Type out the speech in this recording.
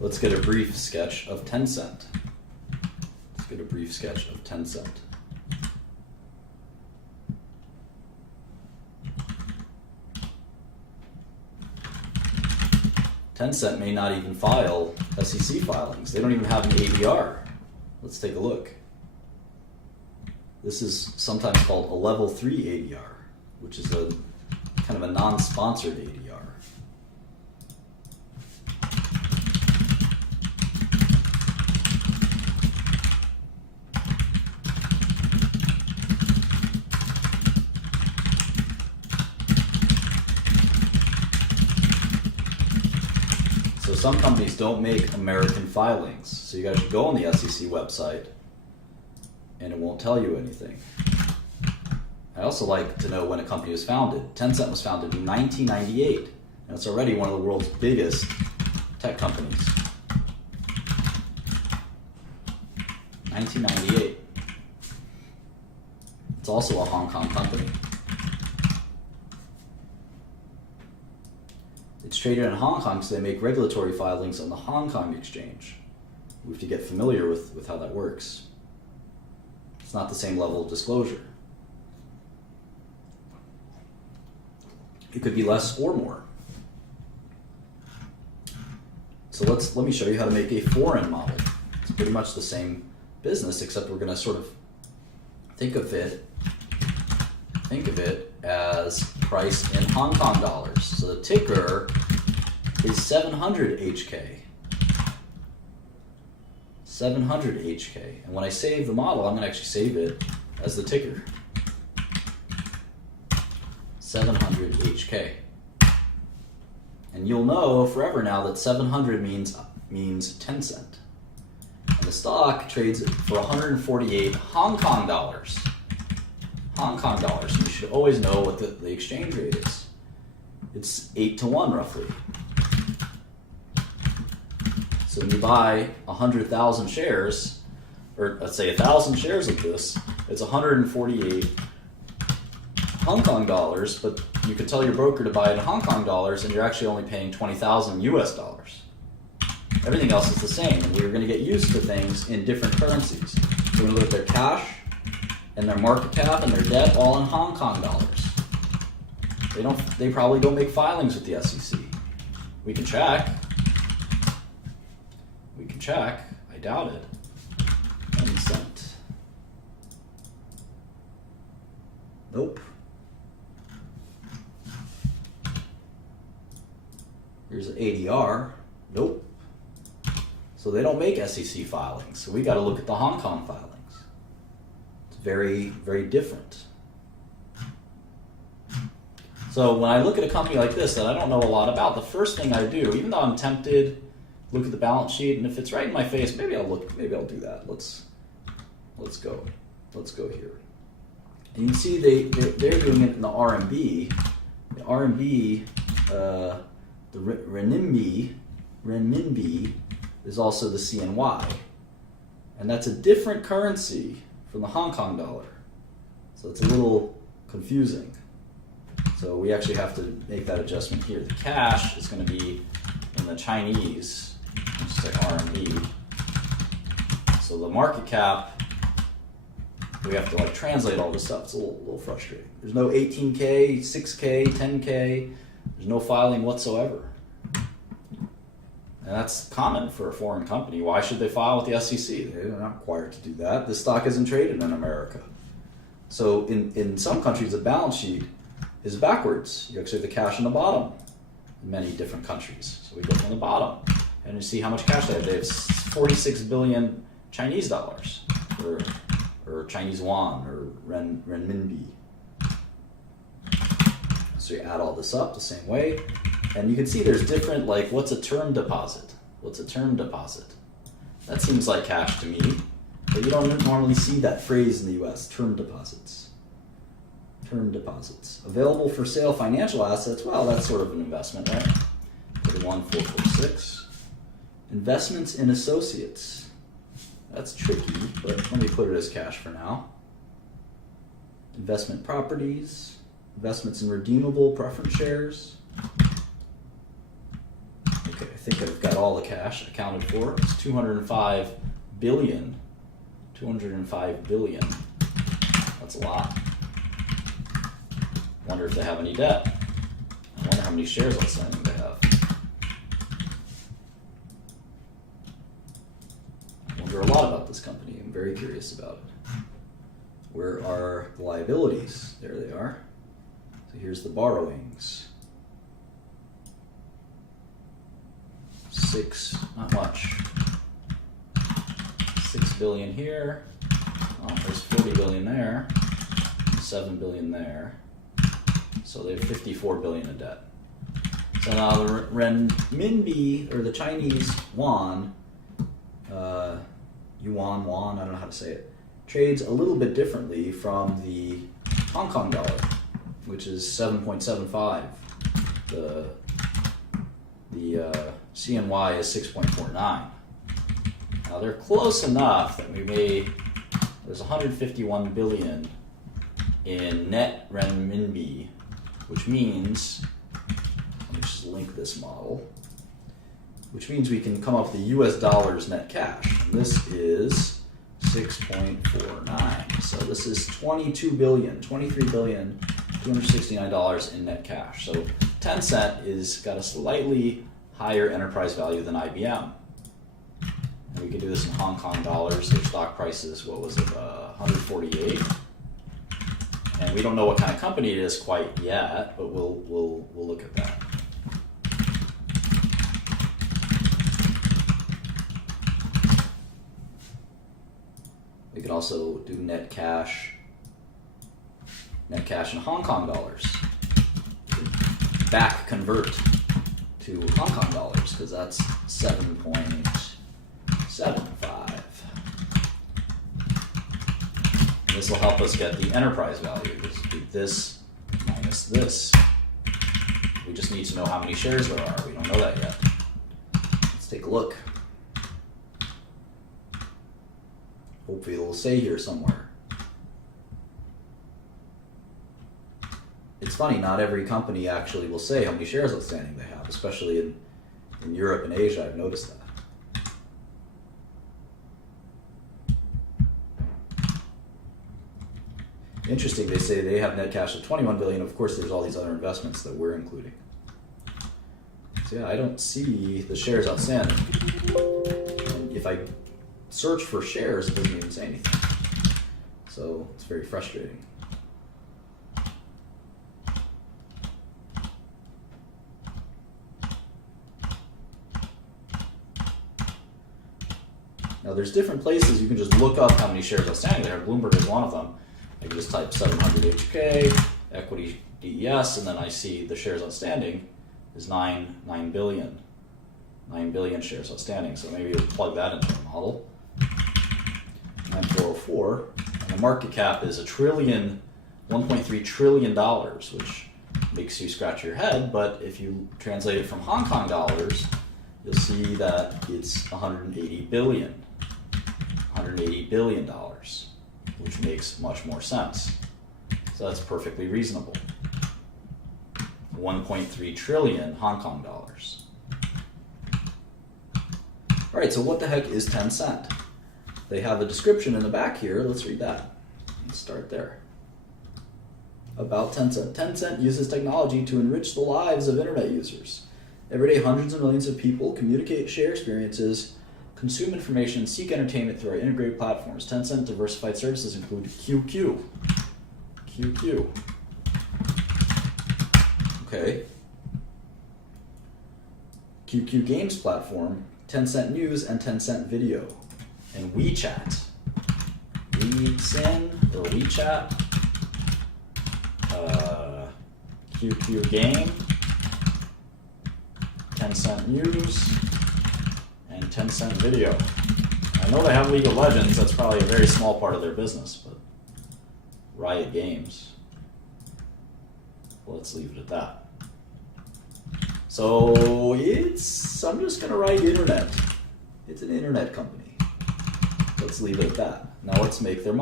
Let's get a brief sketch of Tencent. Let's get a brief sketch of Tencent. Tencent may not even file SEC filings. They don't even have an ADR. Let's take a look. This is sometimes called a level 3 ADR, which is a kind of a non-sponsored ADR. So some companies don't make American filings, so you guys should go on the SEC website and it won't tell you anything. I also like to know when a company was founded. Tencent was founded in 1998, and it's already one of the world's biggest tech companies. 1998. It's also a Hong Kong company. It's traded in Hong Kong, so they make regulatory filings on the Hong Kong exchange. We have to get familiar with how that works. It's not the same level of disclosure. It could be less or more. So let me show you how to make a foreign model. It's pretty much the same business, except we're going to sort of think of it as priced in Hong Kong dollars. So the ticker is 700 HK. 700 HK. And when I save the model, I'm going to actually save it as the ticker. 700 HK. And you'll know forever now that 700 means Tencent. And the stock trades for 148 Hong Kong dollars. Hong Kong dollars. And you should always know what the exchange rate is. It's 8-to-1 roughly. So when you buy 100,000 shares, or let's say 1,000 shares of this, it's 148 Hong Kong dollars, but you could tell your broker to buy it in Hong Kong dollars and you're actually only paying 20,000 US dollars. Everything else is the same, and we're going to get used to things in different currencies. So we're going to look at their cash and their market cap and their debt all in Hong Kong dollars. They probably don't make filings with the SEC. We can check. I doubt it. Tencent. Nope. Here's an ADR. Nope. So they don't make SEC filings. So we got to look at the Hong Kong filings. It's very, very different. So when I look at a company like this that I don't know a lot about, the first thing I do, even though I'm tempted, look at the balance sheet, and if it's right in my face, maybe I'll do that. Let's go here. And you can see they're doing it in the RMB. The RMB, the renminbi is also the CNY. And that's a different currency from the Hong Kong dollar. So it's a little confusing. So we actually have to make that adjustment here. The cash is going to be in the Chinese, just like RMB. So the market cap, we have to translate all this stuff. It's a little frustrating. There's no 18K, 6K, 10K. There's no filing whatsoever. And that's common for a foreign company. Why should they file with the SEC? They're not required to do that. This stock isn't traded in America. So in some countries, the balance sheet is backwards. You actually have the cash on the bottom in many different countries. So we go from the bottom and you see how much cash they have. They have 46 billion Chinese dollars or Chinese yuan or renminbi. So you add all this up the same way. And you can see there's different, what's a term deposit? What's a term deposit? That seems like cash to me, but you don't normally see that phrase in the US, term deposits. Term deposits. Available for sale financial assets, well, that's sort of an investment, right? 31446. Investments in associates. That's tricky, but let me put it as cash for now. Investment properties. Investments in redeemable preference shares. Okay, I think I've got all the cash accounted for. It's 205 billion. 205 billion. That's a lot. Wonder if they have any debt. I wonder how many shares outstanding they have. I wonder a lot about this company. I'm very curious about it. Where are the liabilities? There they are. So here's the borrowings. Not much. 6 billion here. There's 40 billion there. 7 billion there. So they have 54 billion in debt. So now the renminbi, or the Chinese yuan, I don't know how to say it, trades a little bit differently from the Hong Kong dollar, which is 7.75. The CNY is 6.49. Now they're close enough that there's 151 billion in net renminbi, which means, let me just link this model, which means we can come up with the US dollars net cash. And this is 6.49. So this is 23 billion, $269 in net cash. So Tencent is got a slightly higher enterprise value than IBM. And we can do this in Hong Kong dollars. Their stock price is, 148. And we don't know what kind of company it is quite yet, but we'll look at that. We could also do net cash in Hong Kong dollars. Back convert to Hong Kong dollars, because that's 7.75. This will help us get the enterprise value. Just do this minus this. We just need to know how many shares there are. We don't know that yet. Let's take a look. Hopefully it'll say here somewhere. It's funny, not every company actually will say how many shares outstanding they have, especially in Europe and Asia. I've noticed that. Interesting, they say they have net cash of 21 billion. Of course, there's all these other investments that we're including. So yeah, I don't see the shares outstanding. And if I search for shares, it doesn't even say anything. So it's very frustrating. Now there's different places you can just look up how many shares outstanding there. Bloomberg is one of them. I can just type 700 HK, equity DES, and then I see the shares outstanding is 9 billion. 9 billion shares outstanding. So maybe we'll plug that into the model. 9404. And the market cap is $1.3 trillion, which makes you scratch your head. But if you translate it from Hong Kong dollars, you'll see that it's 180 billion. $180 billion, which makes much more sense. So that's perfectly reasonable. 1.3 trillion Hong Kong dollars. All right, so what the heck is Tencent? They have a description in the back here. Let's read that. Let's start there. About Tencent. Tencent uses technology to enrich the lives of internet users. Every day, hundreds of millions of people communicate, share experiences, consume information, and seek entertainment through our integrated platforms. Tencent diversified services include QQ. Okay. QQ Games platform, Tencent News, and Tencent Video. And WeChat. WeChat. QQ Game. Tencent News. And Tencent Video. I know they have League of Legends. That's probably a very small part of their business, but Riot Games. Let's leave it at that. So I'm just going to write internet. It's an internet company. Let's leave it at that. Now let's make their money.